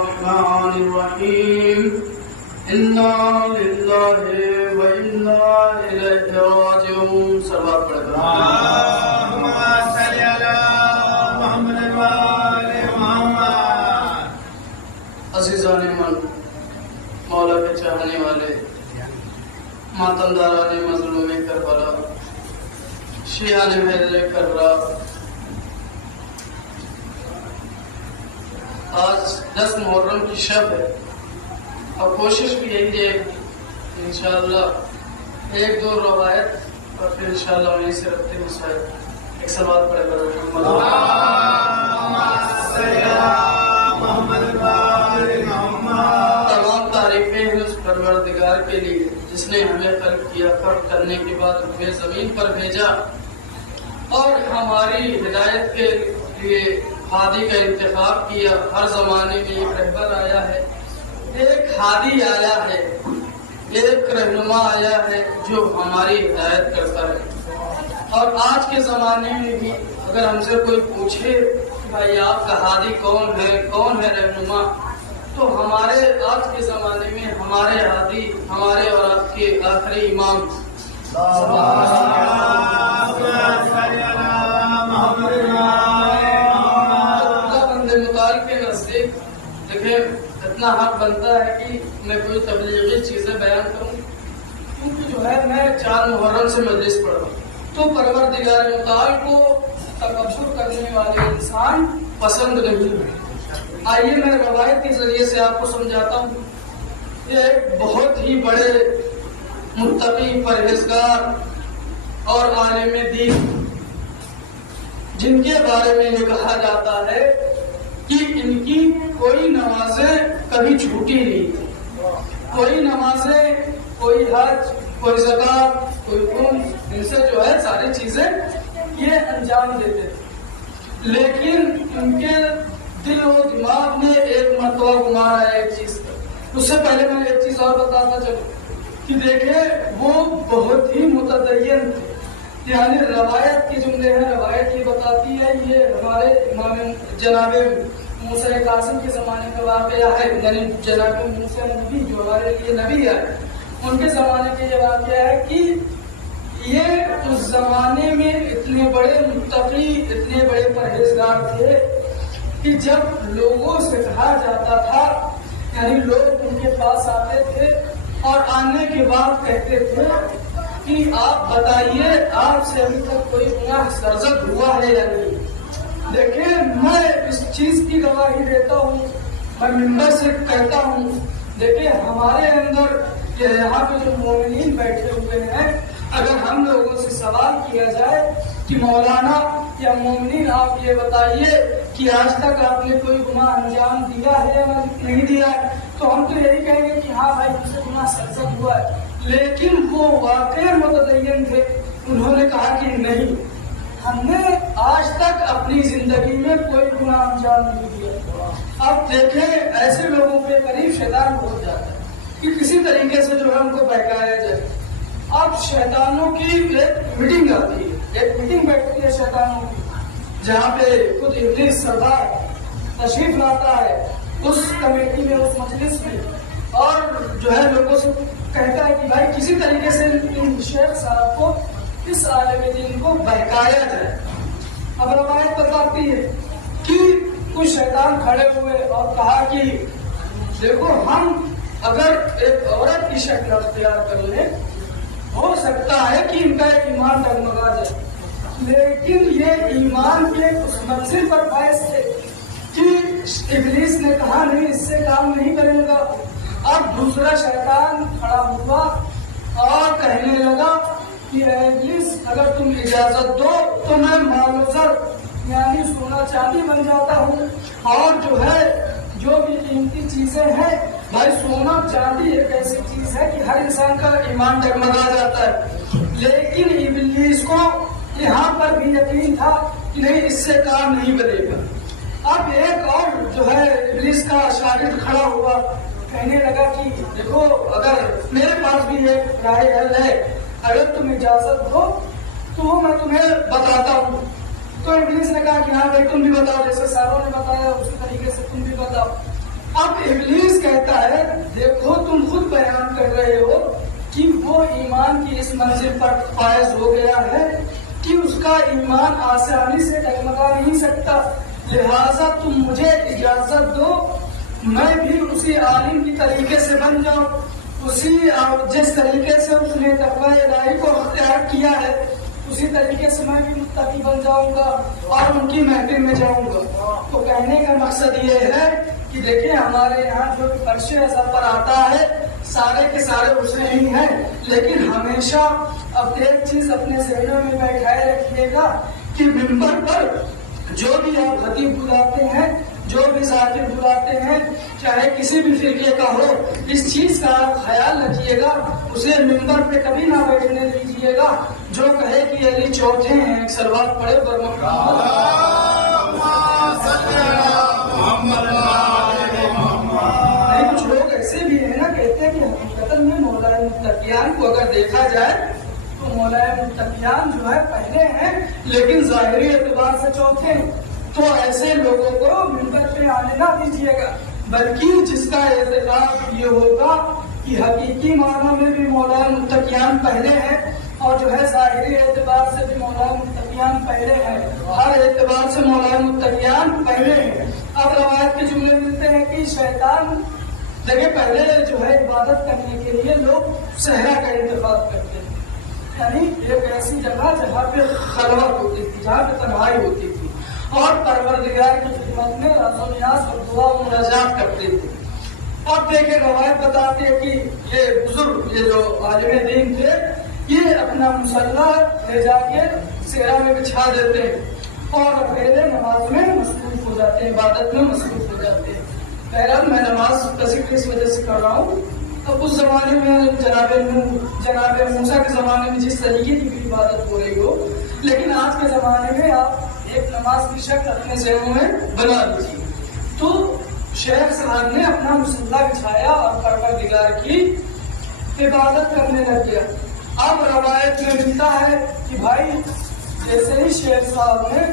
الرحمن الرحيم إنا لله وإنا إليه راجعون. صلوات پڑھ کر اللهم صل على محمد وآل محمد. عزیزان من، مولا کے چاہنے والے، ماتمداران مظلوم کربلا، شیعان حیدر کربلا، آج 10 محرم کی شب ہے اور کوشش بھی یہی ہے انشاءاللہ ایک دو روایت اور پھر انشاءاللہ وہیں سے رکھتے ہیں شاید ایک صلوات پڑھے کرو. تمام تعریفیں ہیں اس پروردگار کے لیے جس نے ہمیں خلق کیا، خلق کرنے کے بعد ہمیں زمین پر بھیجا اور ہماری ہدایت کے لیے ہادی کا انتخاب کیا. ہر زمانے میں ایک رہبر آیا ہے، ایک ہادی آیا ہے، ایک رہنما آیا ہے جو ہماری ہدایت کرتا ہے. اور آج کے زمانے میں بھی اگر ہم سے کوئی پوچھے بھائی آپ کا ہادی کون ہے رہنما، تو ہمارے آج کے زمانے میں ہمارے ہادی ہمارے اور آپ کے آخری امام دیکھیں اتنا حق بنتا ہے کہ میں کوئی تبلیغی چیزیں بیان کروں، کیونکہ جو ہے میں 4 محرم سے مجلس پڑھ رہا ہوں تو پروردگار متعال کو تکبر کرنے والے انسان پسند نہیں ہے. آئیے میں روایت کے ذریعے سے آپ کو سمجھاتا ہوں. یہ ایک بہت ہی بڑے متقی، پرہیزگار اور عالم دین جن کے بارے میں یہ کہا جاتا ہے کہ ان کی کوئی نمازیں کبھی چھوٹی نہیں تھی، کوئی نمازیں، کوئی حج، کوئی زکات، کوئی خون، ان سے جو ہے ساری چیزیں یہ انجام دیتے تھے. لیکن ان کے دل و دماغ میں ایک مرتبہ گمان آیا ایک چیز کا. اس سے پہلے میں ایک چیز اور بتاتا چلوں کہ دیکھیں وہ بہت ہی متدین تھے. یعنی روایت کے جملے ہیں، روایت یہ بتاتی ہے، یہ ہمارے امام جناب موسیٰ قاسم کے زمانے کا واقعہ ہے. یعنی جناب موسیٰ نبی جو ہمارے لیے نبی ہے، ان کے زمانے کا یہ واقعہ ہے کہ یہ اس زمانے میں اتنے بڑے متقی، اتنے بڑے پرہیزگار تھے کہ جب لوگوں سے کہا جاتا تھا، یعنی لوگ ان کے پاس آتے تھے اور آنے کے بعد کہتے تھے کہ آپ بتائیے آپ سے ابھی تک کوئی گناہ سرزد ہوا ہے یا نہیں. دیکھیں میں اس چیز کی گواہی دیتا ہوں، میں ممبر سے کہتا ہوں، دیکھیں ہمارے اندر یہاں پہ جو مومنین بیٹھے ہوئے ہیں، اگر ہم لوگوں سے سوال کیا جائے کہ مولانا یا مومنین آپ یہ بتائیے کہ آج تک آپ نے کوئی گناہ انجام دیا ہے یا نہیں دیا ہے، تو ہم تو یہی کہیں گے کہ ہاں بھائی مجھ سے گناہ سرزد ہوا ہے. لیکن وہ واقعی متدین تھے، انہوں نے کہا کہ نہیں، ہم نے آج تک اپنی زندگی میں کوئی گناہ انجام نہیں دیا. اب دیکھیں ایسے لوگوں کے قریب شیطان ہو جاتا ہے کہ کسی طریقے سے جو ہے ان کو بہکایا جائے. اب شیطانوں کی ایک میٹنگ آتی ہے، ایک میٹنگ بیٹھتی ہے شیطانوں کی، جہاں پہ خود ابلیس سردار تشریف لاتا ہے اس کمیٹی میں، اس مجلس میں، اور جو ہے لوگوں سے کہتا ہے کہ بھائی کسی طریقے سے ان شیخ صاحب کو، اس عالم دین کو بہکایا جائے. اب روایت بتاتی ہے کہ کچھ شیطان کھڑے ہوئے اور کہا کہ دیکھو ہم اگر ایک عورت کی شکل اختیار کر لیں ہو سکتا ہے کہ ان کا ایمان ڈگمگا جائے، لیکن یہ ایمان کے اس منزل پر فائز تھے کہ ابلیس نے کہا نہیں اس سے کام نہیں کرے گا. اب دوسرا شیطان کھڑا ہوا اور کہنے لگا کہ اے ابلیس اگر تم اجازت دو تو میں مال و زر یعنی سونا چاندی بن جاتا ہوں، اور جو ہے جو بھی قیمتی چیزیں ہیں، بھائی سونا چاندی ایک ایسی چیز ہے کہ ہر انسان کا ایمان ڈگمگا جاتا ہے. لیکن ابلیس کو یہاں پر بھی یقین تھا کہ نہیں اس سے کام نہیں بنے گا. اب ایک اور جو ہے ابلیس کا شاگرد کھڑا ہوا، کہنے لگا کہ دیکھو اگر میرے پاس بھی ایک رائے حل ہے، اگر تم اجازت دو تو میں تمہیں بتاتا ہوں. تو ابلیس نے کہا کہ ہاں بھائی تم بھی بتاؤ، جیسے ساروں نے بتایا اسی طریقے سے تم بھی بتاؤ. اب ابلیس کہتا ہے دیکھو تم خود بیان کر رہے ہو کہ وہ ایمان کی اس منزل پر فائز ہو گیا ہے کہ اس کا ایمان آسانی سے ڈگمگا نہیں سکتا، لہذا تم مجھے اجازت دو میں بھی اسی عالم کی طریقے سے بن جاؤں، اسی جس طریقے سے اس نے تقوی الہی کو اختیار کیا ہے اسی طریقے سے میں بھی متقی بن جاؤں گا اور ان کی محفل میں جاؤں گا۔ تو کہنے کا مقصد یہ ہے کہ دیکھیں ہمارے یہاں جو فرش ازل پر آتا ہے سارے کے سارے اسے ہی ہیں، لیکن ہمیشہ اب ایک چیز اپنے ذہنوں میں بیٹھائے رکھیے گا کہ منبر پر جو بھی آپ خطیب بلاتے ہیں، جو بھی ذاکر بلاتے ہیں، چاہے کسی بھی فرقے کا ہو، اس چیز کا آپ خیال رکھیے گا، اسے منبر پہ کبھی نہ بیٹھنے دیجیے گا جو کہے کہ علی چوتھے ہیں، ایک سلوات پڑھے پر کچھ لوگ ایسے بھی ہیں نا کہتے ہیں کہ حقیقت میں مولا متقیان کو اگر دیکھا جائے تو مولا متقیان جو ہے پہلے ہیں لیکن ظاہری اعتبار سے چوتھے ہیں۔ تو ایسے لوگوں کو منبر پہ آنے نہ دیجیے گا، بلکہ جس کا اعتقاد یہ ہوگا کہ حقیقی معنوں میں بھی مولا متقیان پہلے ہیں اور جو ہے ظاہری اعتبار سے بھی مولا متقیان پہلے ہیں، ہر اعتبار سے مولا متقیان پہلے ہیں۔ اب روایت کے جملے ملتے ہیں کہ شیطان دیکھیں پہلے جو ہے عبادت کرنے کے لیے لوگ صحرا کا انتخاب کرتے ہیں، یعنی ایک ایسی جگہ جہاں پہ خلوت ہوتی تھی، جہاں پہ تنہائی ہوتی تھی اور پروردگار کی خدمت میں راز و نیاز اور دعا و مناجات کرتے تھے۔ اب دیکھیں روایت بتاتے ہیں کہ یہ بزرگ یہ جو عالم دین تھے یہ اپنا مسلح لے جا کے صحرا میں بچھا دیتے ہیں اور پہلے نماز میں مصروف ہو جاتے ہیں، عبادت میں مصروف ہو جاتے ہیں۔ بہرحال میں نماز کا ذکر اس وجہ سے کر رہا ہوں، اب اس زمانے میں جناب موسیٰ کے زمانے میں جس طریقے کی بھی عبادت ہو رہی ہو، لیکن آج کے زمانے میں آپ ایک نماز کی شکل اپنے ذہنوں میں بنا لیجیے۔ تو شیخ صاحب نے اپنا مسلح بچھایا اور پروردگار کی عبادت کرنے لگ گیا۔ اب روایت میں ملتا ہے کہ بھائی جیسے ہی شیخ صاحب نے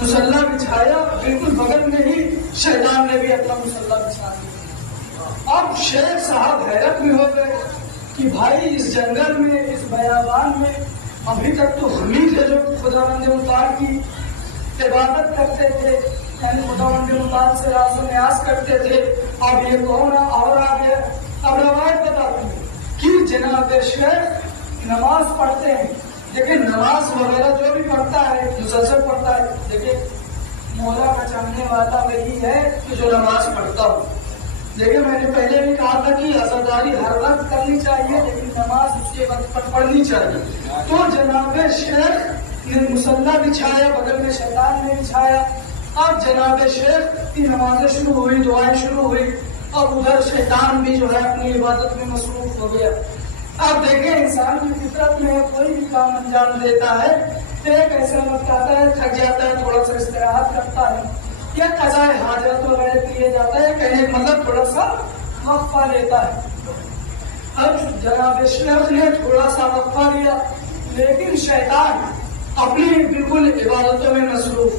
مسلح بچھایا بالکل بغل میں ہی شیطان نے بھی اپنا مسلح بچھا دیا۔ اب شیخ صاحب حیرت میں ہو گئے کہ بھائی اس جنگل میں اس بیابان میں ابھی تک تو ہم ہی تھے جو خداوند متعال کی عبادت کرتے تھے، یعنی خداوند متعال سے راز و نیاز کرتے تھے، اب یہ کون اور آ گیا۔ اب روایت بتاتی ہے کہ جناب شیخ نماز پڑھتے ہیں، دیکھیں نماز وغیرہ جو بھی پڑھتا ہے مسلسل پڑھتا ہے، دیکھیں مولا کا چاہنے والا وہی ہے کہ جو نماز پڑھتا ہو۔ دیکھیں میں نے پہلے بھی کہا تھا کہ عزاداری ہر وقت کرنی چاہیے لیکن نماز اس کے وقت پر پڑھنی چاہیے۔ تو جناب شیخ نے مسلح بچھایا، بغل میں شیطان نے بچھایا۔ اب جناب شیخ کی نمازیں شروع ہوئی، دعائیں شروع ہوئی، اب ادھر شیطان بھی جو ہے اپنی عبادت میں مصروف ہو گیا۔ اب دیکھیں انسان کی فطرت میں کوئی بھی کام انجام دیتا ہے ایک ایسا وقت آتا ہے تھک جاتا ہے، تھوڑا سا استراحت کرتا ہے یا قضاء حاجت وغیرہ کے لیے جاتا ہے، کہنے کا مطلب تھوڑا سا وقفہ لیتا ہے۔ اب جناب شیخ نے تھوڑا سا وقفہ لیا لیکن شیطان اپنی بالکل عبادتوں میں مصروف۔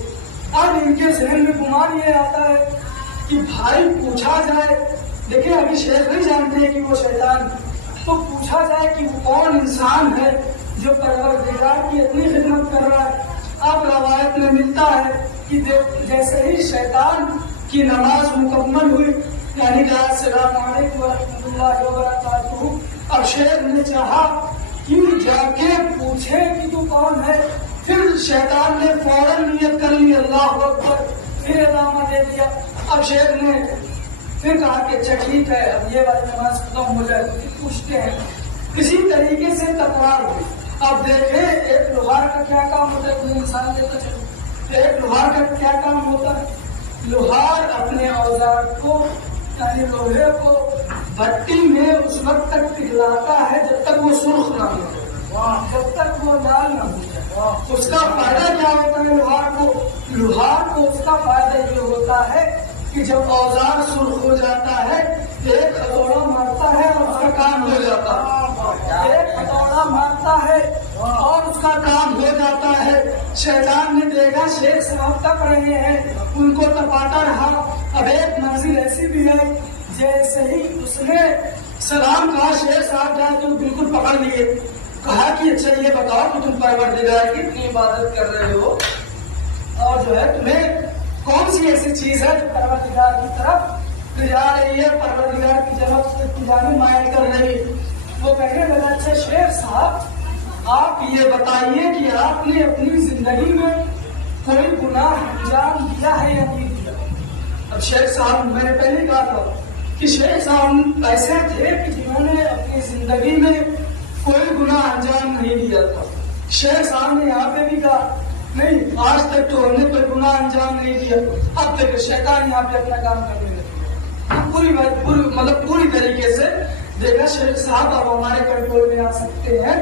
اب ان کے ذہن میں گمان یہ آتا ہے کہ بھائی پوچھا جائے، دیکھیں ابھی شیخ نہیں جانتے کہ وہ شیطان، تو پوچھا جائے کہ وہ کون انسان ہے جو پروردگار کی اتنی خدمت کر رہا ہے۔ اب روایت میں ملتا ہے کہ جیسے ہی شیطان کی نماز مکمل ہوئی، یعنی کہ السلام علیکم ورحمۃ اللہ وبرکاتہ، اب شیخ نے چاہا کہ جا کے پوچھے کہ تو کون ہے، پھر شیطان نے فوراً نیت کر لی اللہ اکبر، پھر ادامہ دے دیا۔ اب شیخ نے پھر کہا کہ اچھا ٹھیک ہے اب یہ والی نماز ختم ہو جائے، پھر پوچھتے ہیں، اسی طریقے سے تکرار ہوئی۔ اب دیکھیں ایک لوہار کا کیا کام ہوتا ہے، کوئی انسان دیتا چلو، ایک لوہار کا کیا کام ہوتا ہے، لوہار اپنے اوزار کو یعنی لوہے کو بھٹی میں اس وقت تک پگھلاتا ہے جب تک وہ سرخ نہ ہو جائے، جب تک وہ لال نہ ہو جائے۔ اس کا فائدہ کیا ہوتا ہے لوہار کو اس کا فائدہ یہ ہوتا ہے کہ جب اوزار سرخ ہو جاتا ہے ایک ہتھوڑا مارتا ہے اور اس کا کام ہو جاتا ہے، ایک ہتھوڑا مارتا ہے اور اس کا کام ہو جاتا ہے۔ شیطان نے دیکھا شیخ صاحب تپ رہے ہیں، ان کو تپاتا رہا. اب ایک منزل ایسی بھی آئی، جیسے ہی اس نے سلام کہا شیخ صاحب جائے تو بالکل پکڑ لیے. کہا کہ اچھا یہ بتاؤ کہ تم پروردگار کی اتنی عبادت کر رہے ہو اور جو ہے تمہیں کون سی ایسی چیز ہے جو پروردگار کی طرف لے جا رہی ہے، پروردگار کی جانب مائل کر رہی ہے. وہ کہنے لگا اچھا شیخ صاحب آپ یہ بتائیے کہ آپ نے اپنی زندگی میں کوئی گناہ انجام دیا ہے یا نہیں دیا. اب شیخ صاحب میں نے پہلے کہا تھا کہ شیخ صاحب ایسے تھے کہ جنہوں نے اپنی زندگی میں کوئی گناہ انجام نہیں دیا تھا. شیخ صاحب نے یہاں پہ بھی کہا نہیں آج تک تو ہم نے کوئی گناہ انجام نہیں دیا. اب تک شیطان یہاں پہ اپنا کام کرنے لگا. پوری طریقے سے دیکھا شیخ صاحب اب ہمارے کنٹرول میں آ سکتے ہیں.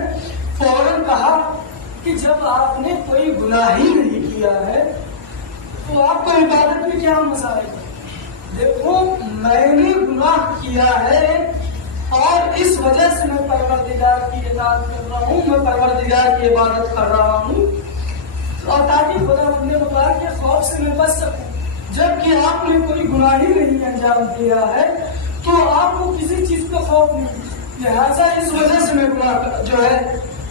فوراً کہا کہ جب آپ نے کوئی گناہ ہی نہیں کیا ہے تو آپ کو عبادت میں کیا مسائل ہے. دیکھو میں نے گناہ کیا ہے اور اس وجہ سے میں پروردگار کی اطاعت کر رہا ہوں، میں پروردگار کی عبادت کر رہا ہوں اور تاکہ خدا اپنے مطابق کے خوف سے میں بچ سکوں. جبکہ آپ نے کوئی گناہ ہی نہیں انجام دیا ہے تو آپ کو کسی چیز کا خوف نہیں، لہٰذا اس وجہ سے میں گناہ جو ہے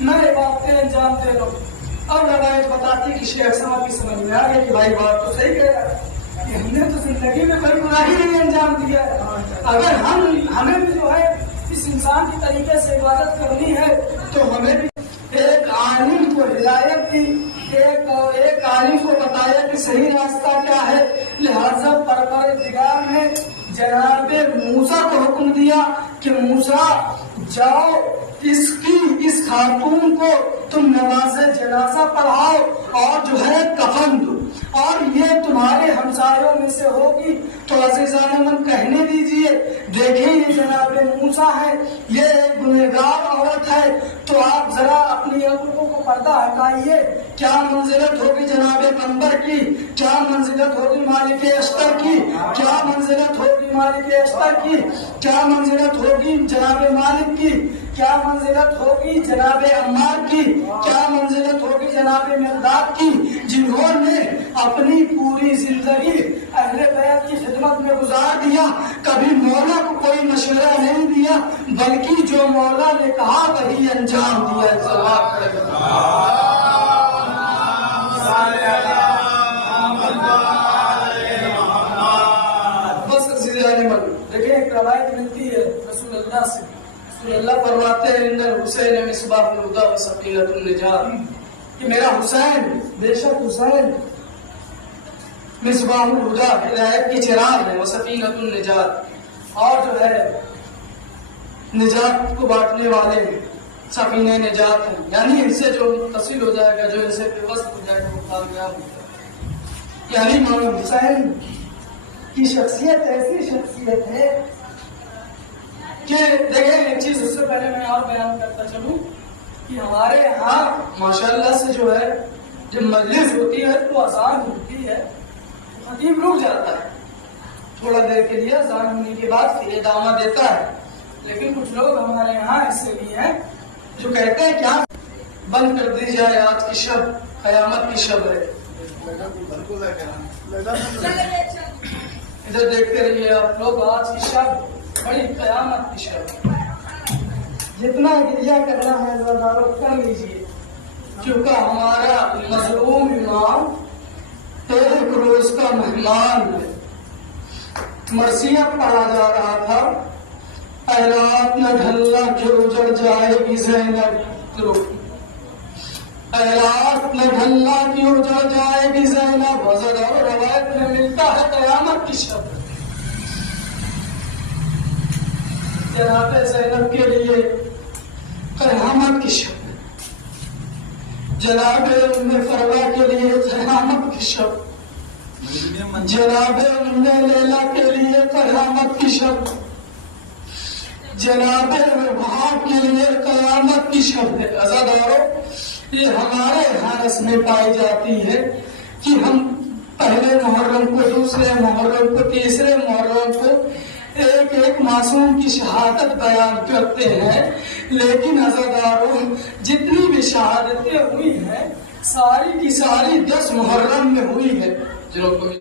میں عبادتیں انجام دے رہا ہوں. اور روایت بتاتی کہ شیخ صاحب کی سمجھ میں آ گیا کہ بھائی بات تو صحیح کہہ رہا ہے کہ ہم نے تو زندگی میں کوئی گناہ ہی نہیں انجام دیا ہے. اگر ہمیں بھی جو ہے اس انسان کی طریقے سے عبادت کرنی ہے تو ہمیں بھی ایک عالم کو ہدایت دی، ایک عالم کو بتایا کہ صحیح راستہ کیا ہے. لہذا پروردگار نے جناب موسیٰ کو حکم دیا کہ موسیٰ جاؤ اس خاتون کو تم نماز جنازہ پڑھاؤ اور جو ہے کفن دو، اور یہ تمہارے ہمسایوں میں سے ہوگی. تو عزیزان من کہنے دیجئے دیکھیں یہ جناب موسیٰ ہے، یہ ایک گنہگار عورت ہے، تو آپ ذرا اپنی عورتوں کو پردہ ہٹائیے. کیا منزلت ہوگی جناب پیغمبر کی، کیا منزلت ہوگی مالک اشتر کی، کیا منزلت ہوگی مالک اشتر کی، کیا منزلت ہوگی جناب مالک کی، کیا منزلت ہوگی جناب عمار کی، کیا منزلت ہوگی جناب مقداد کی، جنہوں نے اپنی پوری زندگی اہل بیت کی خدمت میں گزار دیا. کبھی مولا کو کوئی مشورہ نہیں دیا بلکہ جو مولا نے کہا وہی انجام دیا. بس دیکھیں ایک روایت ملتی ہے رسول اللہ سے. رسول اللہ فرماتے ہیں ان الحسین مصباح الہدی و سفینۃ النجات، کہ میرا حسین بے شک حسین مصباح الہدی ہدایت کی چراغ ہے، و سفینۃ النجات اور جو ہے نجات کو بانٹنے والے سفینہ نجات ہیں. یعنی ان سے جو متصل ہو جائے گا، جو ان سے پیوست ہو جائے گا وہ کامیاب ہو جائے گا. یعنی امام حسین کی شخصیت ایسی شخصیت ہے کہ دیکھیں ایک چیز اس سے پہلے میں اور بیان کرتا چلوں کہ ہمارے یہاں ماشاءاللہ سے جو ہے جب مجلس ہوتی ہے تو اذان ہوتی ہے، خطیب رک جاتا ہے تھوڑا دیر کے لیے، اذان ہونے کے بعد پھر ادامہ دیتا ہے. لیکن کچھ لوگ ہمارے یہاں ایسے بھی ہیں جو کہتے ہیں کیا بند کر دی جائے، آج کی شب قیامت کی شب ہے. ادھر دیکھتے رہیے آپ لوگ، آج کی شب بڑی قیامت کی شب. جتنا گریا کرنا ہے ذرا کر لیجیے، کیونکہ ہمارا مظلوم امام ایک روز کا مہمان ہے. مرثیہ پڑھا جا رہا تھا، اے رات نہ ڈھلنا کہ اجڑ جائے گی زینب، اے رات نہ ڈھلنا کہ اجڑ جائے گی زینب. وزر اور روایت میں ملتا ہے قیامت کی شب. جناب زینب کے لیے قیامت کی شب، جناب ام فروا کے لیے قیامت کی شب، جناب ام لیلا کے لیے قیامت کی شب، جناب وہاب کے لیے قیامت کی شب ہے. عزادارو یہ ہمارے حارس میں پائی جاتی ہے کہ ہم پہلے محرم کو، دوسرے محرم کو، تیسرے محرم کو ایک ایک معصوم کی شہادت بیان کرتے ہیں. لیکن عزادارو جتنی بھی شہادتیں ہوئی ہیں ساری کی ساری 10 محرم میں ہوئی ہے. جنہوں کو